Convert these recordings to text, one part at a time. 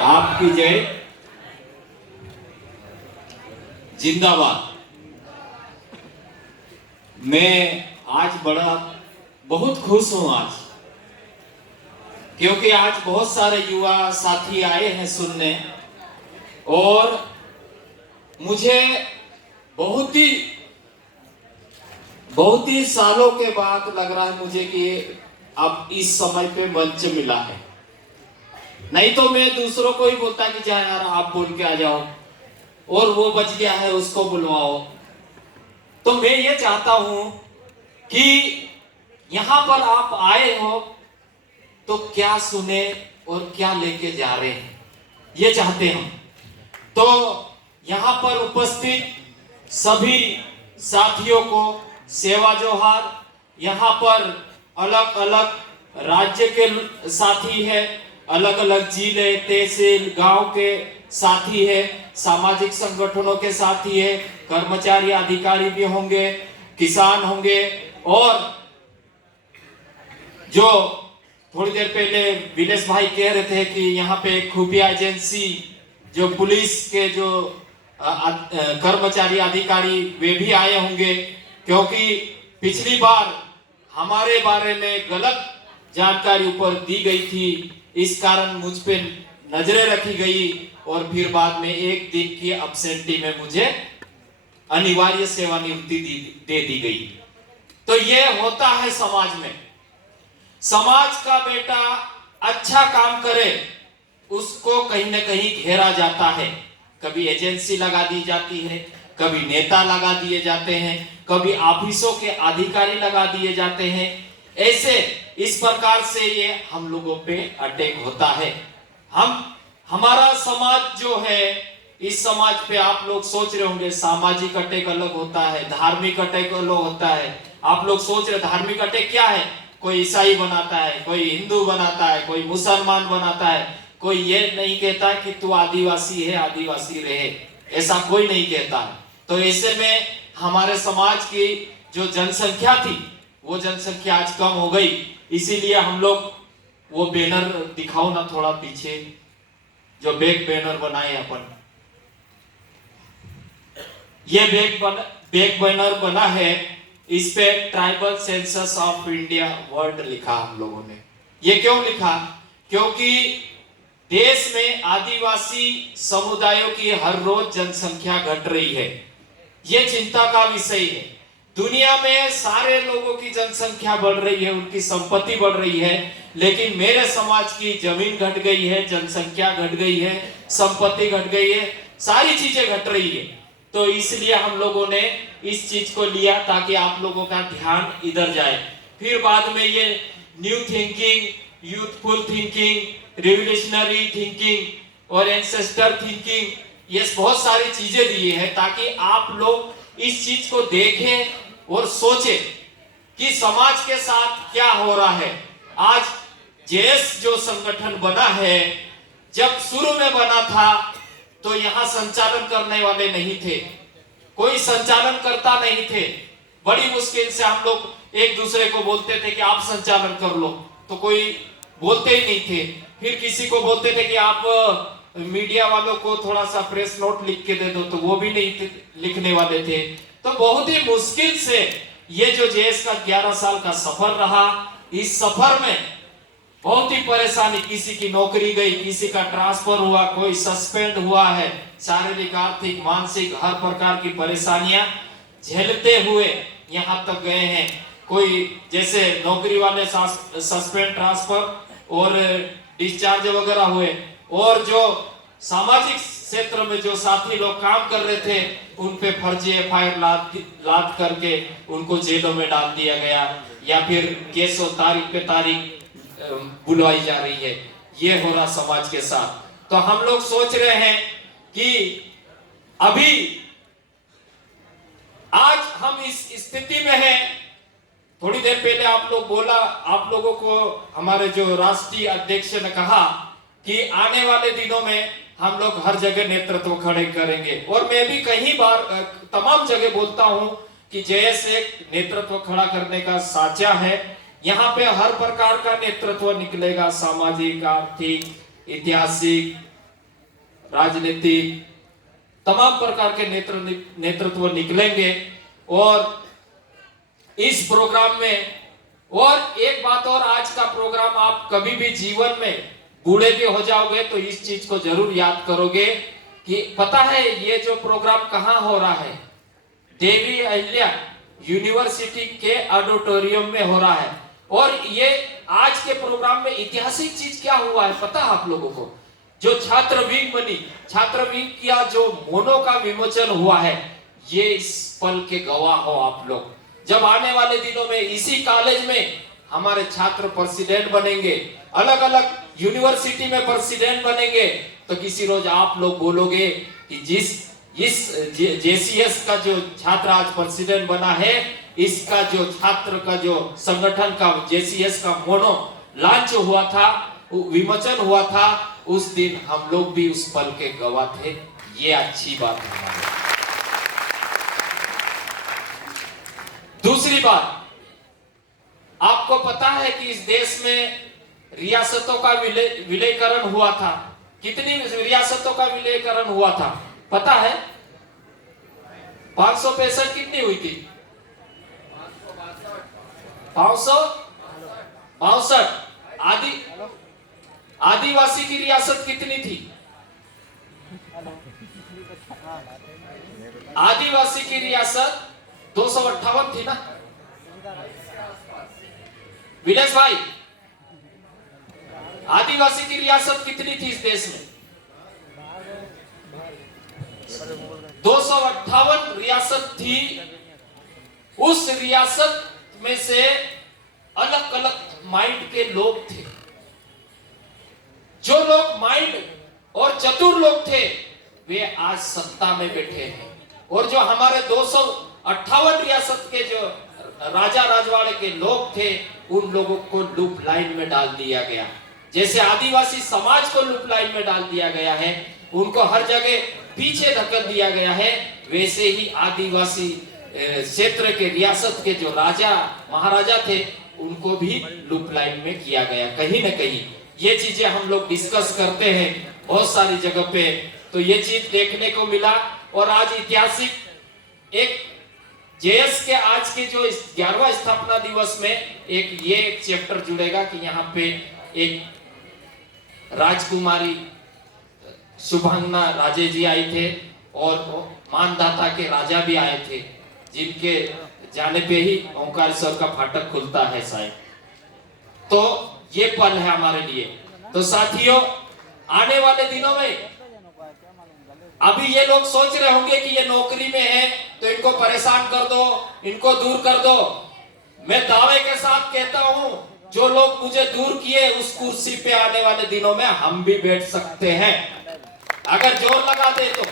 आपकी जय जिंदाबाद। मैं आज बहुत खुश हूं आज, क्योंकि आज बहुत सारे युवा साथी आए हैं सुनने, और मुझे बहुत ही सालों के बाद लग रहा है मुझे कि अब इस समय पे मंच मिला है। नहीं तो मैं दूसरों को ही बोलता कि जा यार आप बोल के आ जाओ, और वो बच गया है उसको बुलवाओ। तो मैं ये चाहता हूं कि यहां पर आप आए हो तो क्या सुने और क्या लेके जा रहे हैं, ये चाहते हम। तो यहां पर उपस्थित सभी साथियों को सेवा जोहार। यहां पर अलग अलग राज्य के साथी है, अलग अलग जिले तहसील गांव के साथी है, सामाजिक संगठनों के साथी है, कर्मचारी अधिकारी भी होंगे, किसान होंगे, और जो थोड़ी देर पहले विलेश भाई कह रहे थे कि यहाँ पे खुफिया एजेंसी जो पुलिस के जो कर्मचारी अधिकारी वे भी आए होंगे, क्योंकि पिछली बार हमारे बारे में गलत जानकारी ऊपर दी गई थी, इस कारण मुझ पे नजरें रखी गई, और फिर बाद में एक दिन की अब्सेंटी में मुझे अनिवार्य सेवानिवृत्ति दे दी गई। तो ये होता है समाज में। समाज का बेटा अच्छा काम करे उसको कहीं ना कहीं घेरा जाता है, कभी एजेंसी लगा दी जाती है, कभी नेता लगा दिए जाते हैं, कभी ऑफिसों के अधिकारी लगा दिए जाते हैं। ऐसे इस प्रकार से ये हम लोगों पे अटैक होता है। हमारा समाज जो है, इस समाज पे आप लोग सोच रहे होंगे सामाजिक अटैक अलग होता है, धार्मिक अटैक अलग होता है। आप लोग सोच रहे धार्मिक अटैक क्या है, कोई ईसाई बनाता है, कोई हिंदू बनाता है, कोई मुसलमान बनाता है, कोई ये नहीं कहता कि तू आदिवासी है आदिवासी रहे, ऐसा कोई नहीं कहता। तो ऐसे में हमारे समाज की जो जनसंख्या थी वो जनसंख्या आज कम हो गई, इसीलिए हम लोग वो बैनर दिखाओ ना थोड़ा पीछे, जो बैक बैनर बनाए अपन, ये बैक बैनर बना है, इस पे tribal census of India world लिखा हम लोगों ने। ये क्यों लिखा, क्योंकि देश में आदिवासी समुदायों की हर रोज जनसंख्या घट रही है, ये चिंता का विषय है। दुनिया में सारे लोगों की जनसंख्या बढ़ रही है, उनकी संपत्ति बढ़ रही है, लेकिन मेरे समाज की जमीन घट गई है, जनसंख्या घट गई है, संपत्ति घट गई है, सारी चीजें घट रही है। तो इसलिए हम लोगों ने इस चीज को लिया ताकि आप लोगों का ध्यान इधर जाए। फिर बाद में ये new thinking, youthful thinking, revolutionary thinking और एंसेस्टर थिंकिंग, ये बहुत सारी चीजें दी है ताकि आप लोग इस चीज को देखें और सोचें कि समाज के साथ क्या हो रहा है। आज जेएस जो संगठन बना है, जब शुरू में बना था तो यहाँ संचालन करने वाले नहीं थे, कोई संचालन करता नहीं थे। बड़ी मुश्किल से हम लोग एक दूसरे को बोलते थे कि आप संचालन कर लो, तो कोई बोलते ही नहीं थे। फिर किसी को बोलते थे कि आप मीडिया वालों को थोड़ा सा प्रेस नोट लिख के दे दो, तो वो भी नहीं लिखने वाले थे। तो बहुत ही मुश्किल से ये जो जेएस का 11 साल का सफर रहा, इस सफर में बहुत ही परेशानी, किसी की नौकरी गई, किसी का ट्रांसफर हुआ, कोई सस्पेंड हुआ है, शारीरिक आर्थिक मानसिक हर प्रकार की परेशानियां झेलते हुए यहाँ तक गए हैं। कोई जैसे नौकरी वाले सस्पेंड, ट्रांसफर और डिस्चार्ज वगैरह हुए, और जो सामाजिक क्षेत्र में जो साथी लोग काम कर रहे थे उन पे फर्जी एफआईआर लाद करके उनको जेलों में डाल दिया गया, या फिर केस और तारीख पे तारीख बुलवाई जा रही है। ये हो रहा समाज के साथ। तो हम लोग सोच रहे हैं कि अभी आज हम इस स्थिति में हैं। थोड़ी देर पहले आप लोग बोला, आप लोगों को हमारे जो राष्ट्रीय अध्यक्ष ने कहा कि आने वाले दिनों में हम लोग हर जगह नेतृत्व खड़े करेंगे, और मैं भी कई बार तमाम जगह बोलता हूं कि जेएस एक नेतृत्व खड़ा करने का साँचा है। यहाँ पे हर प्रकार का नेतृत्व निकलेगा, सामाजिक, आर्थिक, ऐतिहासिक, राजनीतिक तमाम प्रकार के नेतृत्व निकलेंगे। और इस प्रोग्राम में और एक बात और, आज का प्रोग्राम आप कभी भी जीवन में बूढ़े भी हो जाओगे तो इस चीज को जरूर याद करोगे कि पता है ये जो प्रोग्राम कहाँ हो रहा है, देवी अहिल्या यूनिवर्सिटी के ऑडिटोरियम में हो रहा है। और ये आज के प्रोग्राम में ऐतिहासिक चीज क्या हुआ है पता है आप लोगों को? जो छात्र विंग बनी, छात्र विंग का जो मोनो का विमोचन हुआ है, ये इस पल के गवाह हो आप लोग। जब आने वाले दिनों में इसी कॉलेज में हमारे छात्र प्रेसिडेंट बनेंगे, अलग अलग यूनिवर्सिटी में प्रेसिडेंट बनेंगे, तो किसी रोज आप लोग बोलोगे कि इस जेसीएस का जो छात्र आज प्रेसिडेंट बना है, इसका जो छात्र का जो संगठन का जेसीएस का मोनो लॉन्च हुआ था, विमोचन हुआ था, उस दिन हम लोग भी उस पल के गवाह थे। ये अच्छी बात है हमारे। दूसरी बात, आपको पता है कि इस देश में रियासतों का विलयीकरण हुआ था। कितनी रियासतों का विलयीकरण हुआ था पता है? 565 कितनी हुई थी? 562। आदिवासी की रियासत कितनी थी? आदिवासी की रियासत 258 थी ना विलेश भाई? आदिवासी की रियासत कितनी थी इस देश में? 258 रियासत थी। उस रियासत में से अलग अलग माइंड के लोग थे। जो लोग माइंड और चतुर लोग थे वे आज सत्ता में बैठे हैं। और जो हमारे 258 रियासत के जो राजा राजवाड़े के लोग थे, उन लोगों को लूप लाइन में डाल दिया गया। जैसे आदिवासी समाज को लूप लाइन में डाल दिया गया है, उनको हर जगह पीछे धकेल दिया गया है, वैसे ही आदिवासी क्षेत्र के रियासत के जो राजा महाराजा थे, उनको भी लूप लाइन में किया गया। कहीं न कहीं ये चीजें हम लोग डिस्कस करते हैं बहुत सारी जगह पे, तो ये चीज देखने को मिला। और आज ऐतिहासिक एक जेएस के आज के जो 11वां स्थापना दिवस में एक चैप्टर जुड़ेगा कि यहाँ पे एक राजकुमारी शुभांगना राजे जी आए थे और मानदाता के राजा भी आए थे, जिनके जाने पे ही ओंकारेश्वर का फाटक खुलता है शायद। तो ये पल है हमारे लिए। तो साथियों, आने वाले दिनों में अभी ये लोग सोच रहे होंगे कि ये नौकरी में है तो इनको परेशान कर दो, इनको दूर कर दो। मैं दावे के साथ कहता हूं, जो लोग मुझे दूर किए उस कुर्सी पे आने वाले दिनों में हम भी बैठ सकते हैं। अगर जोर लगा दे तो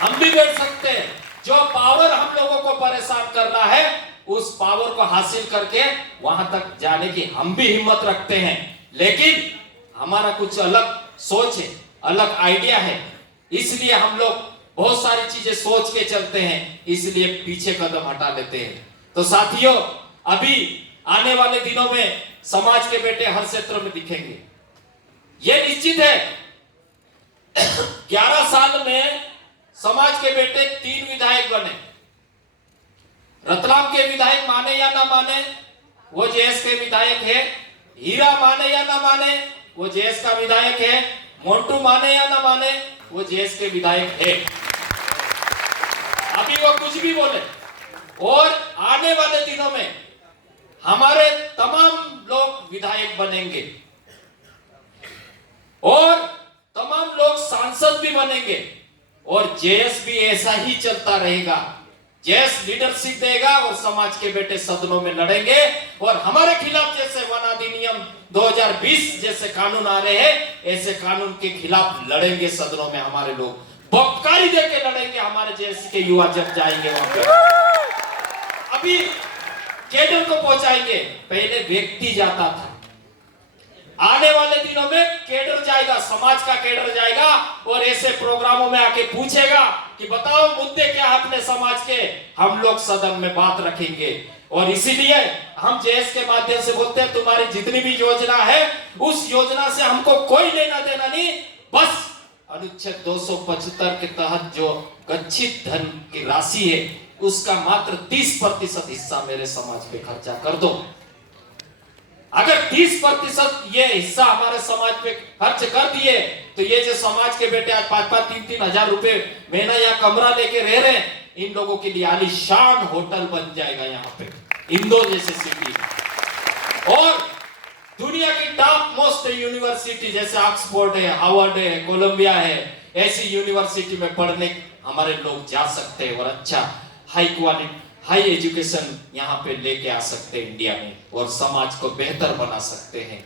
हम भी बैठ सकते हैं। जो पावर हम लोगों को परेशान करना है, उस पावर को हासिल करके वहां तक जाने की हम भी हिम्मत रखते हैं। लेकिन हमारा कुछ अलग सोच है, अलग आइडिया है, इसलिए हम लोग बहुत सारी चीजें सोच के चलते हैं, इसलिए पीछे कदम हटा लेते हैं। तो साथियों, अभी आने वाले दिनों में समाज के बेटे हर क्षेत्र में दिखेंगे, यह निश्चित है। 11 साल में समाज के बेटे 3 विधायक बने। रतलाम के विधायक माने या ना माने, वो जेएस के विधायक है। हीरा माने या ना माने, वो जेएस का विधायक है। मोंटू माने या ना माने, वो जेएस के विधायक है। अभी वो कुछ भी बोले, और आने वाले दिनों में हमारे तमाम लोग विधायक बनेंगे और तमाम लोग सांसद भी बनेंगे, और जेएस भी ऐसा ही चलता रहेगा। जेएस लीडरशिप देगा और समाज के बेटे सदनों में लड़ेंगे, और हमारे खिलाफ जैसे वन अधिनियम 2020 जैसे कानून आ रहे हैं, ऐसे कानून के खिलाफ लड़ेंगे सदनों में। हमारे लोग बमकारी देके लड़ेंगे, हमारे जेएस के युवा जब जाएंगे वहां पे। अभी कैडर को पहुंचाएंगे, पहले व्यक्ति जाता था, आने वाले दिनों में कैडर जाएगा, समाज का कैडर जाएगा और ऐसे प्रोग्रामों में आके पूछेगा कि बताओ मुद्दे क्या है अपने समाज के, हम लोग सदन में बात रखेंगे। और इसीलिए हम जेएस के माध्यम से बोलते हैं, तुम्हारी जितनी भी योजना है उस योजना से हमको कोई लेना देना नहीं, बस अनुच्छेद 275 के तहत जो गच्छित धन की राशि है उसका मात्र 30% हिस्सा मेरे समाज पे खर्चा कर दो। अगर 30% ये हिस्सा हमारे समाज पे खर्च कर दिए तो ये जो समाज के बेटे आज 5-5, 3-3 हजार रुपए महीना या कमरा लेके रह रहे हैं, इन लोगों के लिए आलीशान होटल बन जाएगा यहाँ पे इंदौर जैसे सिटी में। और दुनिया की टॉप मोस्ट यूनिवर्सिटी जैसे ऑक्सफोर्ड है, हार्वर्ड है, कोलंबिया है, ऐसी यूनिवर्सिटी में पढ़ने हमारे लोग जा सकते हैं और अच्छा हाई क्वालिटी हाई एजुकेशन यहाँ पे लेके आ सकते हैं इंडिया में और समाज को बेहतर बना सकते हैं।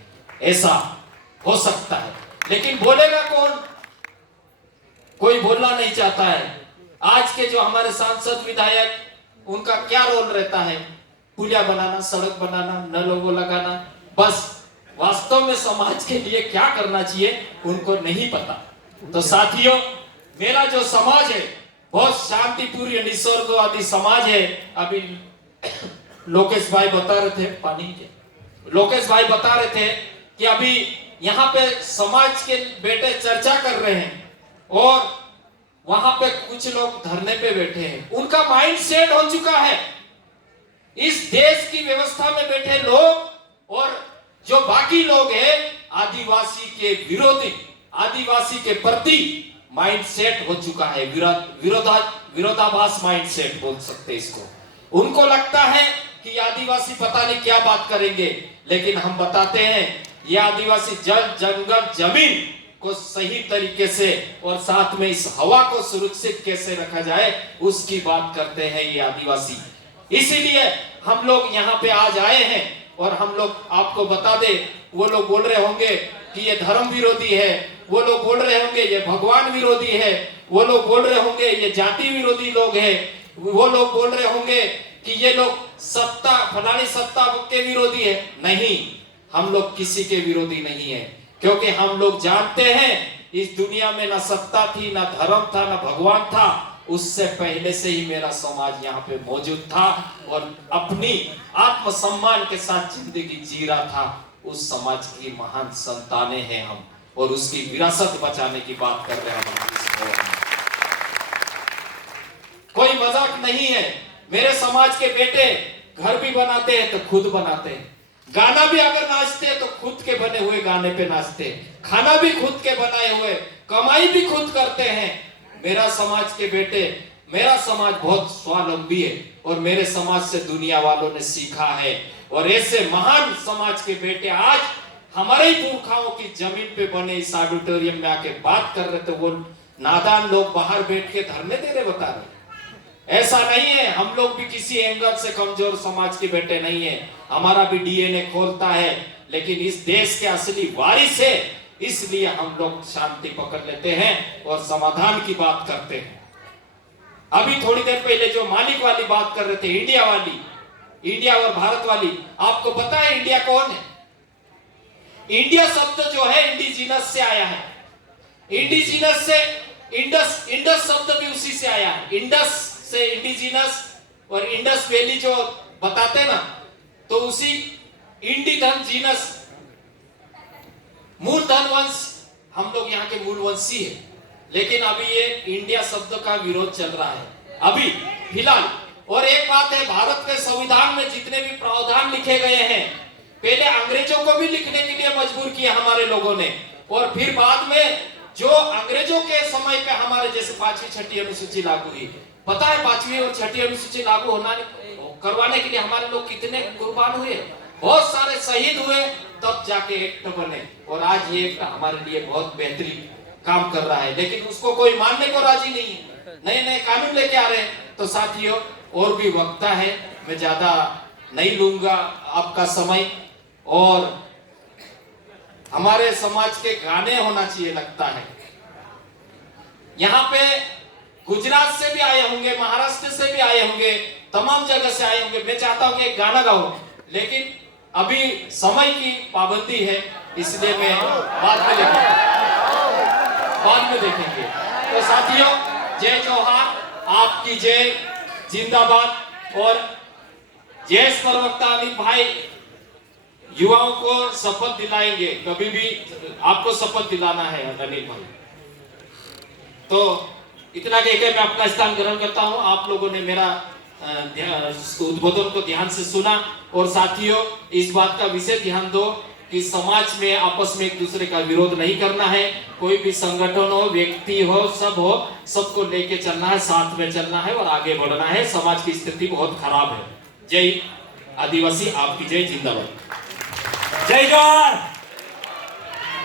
ऐसा हो सकता है, लेकिन बोलेगा कौन? कोई बोलना नहीं चाहता है। आज के जो हमारे सांसद विधायक उनका क्या रोल रहता है? पुलिया बनाना, सड़क बनाना, नलों को लगाना, बस वास्तव में समाज के लिए क्या करना चाहिए उनको नहीं पता। तो साथियों, मेरा जो समाज है बहुत शांतिपूर्ण निसर्गवादी समाज है। अभी लोकेश भाई बता रहे थे लोकेश भाई बता रहे थे कि अभी यहाँ पे समाज के बेटे चर्चा कर रहे हैं और वहां पे कुछ लोग धरने पे बैठे हैं। उनका माइंड सेट हो चुका है इस देश की व्यवस्था में बैठे लोग और जो बाकी लोग हैं आदिवासी के विरोधी, आदिवासी के प्रति माइंड सेट हो चुका है। विरोधाभास माइंड सेट बोल सकते हैं इसको। उनको लगता है कि आदिवासी पता नहीं क्या बात करेंगे, लेकिन हम बताते हैं ये आदिवासी जल, जंगल, जमीन को सही तरीके से और साथ में इस हवा को सुरक्षित कैसे रखा जाए उसकी बात करते हैं ये आदिवासी। इसीलिए हम लोग यहाँ पे आज आए हैं और हम लोग आपको बता दे, वो लोग बोल रहे होंगे कि ये धर्म विरोधी है, वो लोग बोल रहे होंगे ये भगवान विरोधी है, वो लोग बोल रहे होंगे ये जाति विरोधी लोग हैं, वो लोग बोल रहे होंगे कि ये लोग सत्ता फलानी सत्ता के विरोधी है। नहीं, हम लोग किसी के विरोधी नहीं है, क्योंकि हम लोग जानते हैं इस दुनिया में ना सत्ता थी, ना धर्म था, ना भगवान था। उससे पहले से ही मेरा समाज यहाँ पे मौजूद था और अपनी आत्मसम्मान के साथ जिंदगी जी रहा था। उस समाज की महान संतानें हैं हम और उसकी विरासत बचाने की बात कर रहे हैं। कोई मजाक नहीं है। मेरे समाज के बेटे घर भी बनाते हैं तो खुद बनाते हैं, गाना भी अगर नाचते हैं तो खुद के बने हुए गाने पे नाचते हैं, खाना भी खुद के बनाए हुए, कमाई भी खुद करते हैं। मेरा समाज के बेटे, मेरा समाज बहुत स्वावलंबी है और मेरे समाज से दुनिया वालों ने सीखा है। और ऐसे महान समाज के बेटे आज हमारे ही पुरखाओं की जमीन पे बने इस ऑडिटोरियम में आके बात कर रहे थे। वो नादान लोग बाहर बैठ के धरने दे रहे, बता रहे। ऐसा नहीं है, हम लोग भी किसी एंगल से कमजोर समाज के बेटे नहीं है, हमारा भी डीएनए खोलता है, लेकिन इस देश के असली वारिस है, इसलिए हम लोग शांति पकड़ लेते हैं और समाधान की बात करते हैं। अभी थोड़ी देर पहले जो मालिक वाली बात कर रहे थे, इंडिया वाली, इंडिया और भारत वाली, आपको पता है इंडिया कौन है? इंडिया शब्द जो है इंडिजिनस से आया है। इंडिजिनस से इंडस, इंडस शब्द भी उसी से आया है। इंडस से इंडिजिनस और इंडस वैली जो बताते ना, तो उसी इंडी धन जीनस, मूल धन वंश, हम लोग यहाँ के मूल वंशी है। लेकिन अभी ये इंडिया शब्द का विरोध चल रहा है अभी फिलहाल। और एक बात है, भारत के संविधान में जितने भी प्रावधान लिखे गए हैं, पहले अंग्रेजों को भी लिखने के लिए मजबूर किया हमारे लोगों ने, और फिर बाद में जो अंग्रेजों के समय पे हमारे जैसे 5वीं 6ठी अनुसूची लागू हुई। पता है 5वीं और 6ठी अनुसूची लागू करवाने के लिए हमारे लोग कितने कुर्बान हुए, बहुत सारे शहीद हुए, तब जाके एक्ट बने। और आज ये एक्ट हमारे लिए बहुत बेहतरीन काम कर रहा है, लेकिन उसको कोई मानने को राजी नहीं है। नए नए कानून लेके आ रहे हैं। तो साथियों, और भी वक्ता है, मैं ज्यादा नहीं लूंगा आपका समय। और हमारे समाज के गाने होना चाहिए लगता है। यहाँ पे गुजरात से भी आए होंगे, महाराष्ट्र से भी आए होंगे, तमाम जगह से आए होंगे। मैं चाहता हूँ कि एक गाना गाओ, लेकिन अभी समय की पाबंदी है, इसलिए मैं बाद में देखेंगे। तो साथियों, जय जोहार, आपकी जय जिंदाबाद। और जय प्रवक्ता अनिल भाई युवाओं को शपथ दिलाएंगे, कभी भी आपको शपथ दिलाना है अनिल भाई। तो इतना कहकर मैं अपना स्थान ग्रहण करता हूं। आप लोगों ने मेरा उद्बोधन को ध्यान से सुना और साथियों इस बात का विशेष ध्यान दो कि समाज में आपस में एक दूसरे का विरोध नहीं करना है। कोई भी संगठन हो, व्यक्ति हो, सबको लेके चलना है, साथ में चलना है और आगे बढ़ना है। समाज की स्थिति बहुत खराब है। जय आदिवासी, आपकी जय, जिंदाबाद। जय जोहार।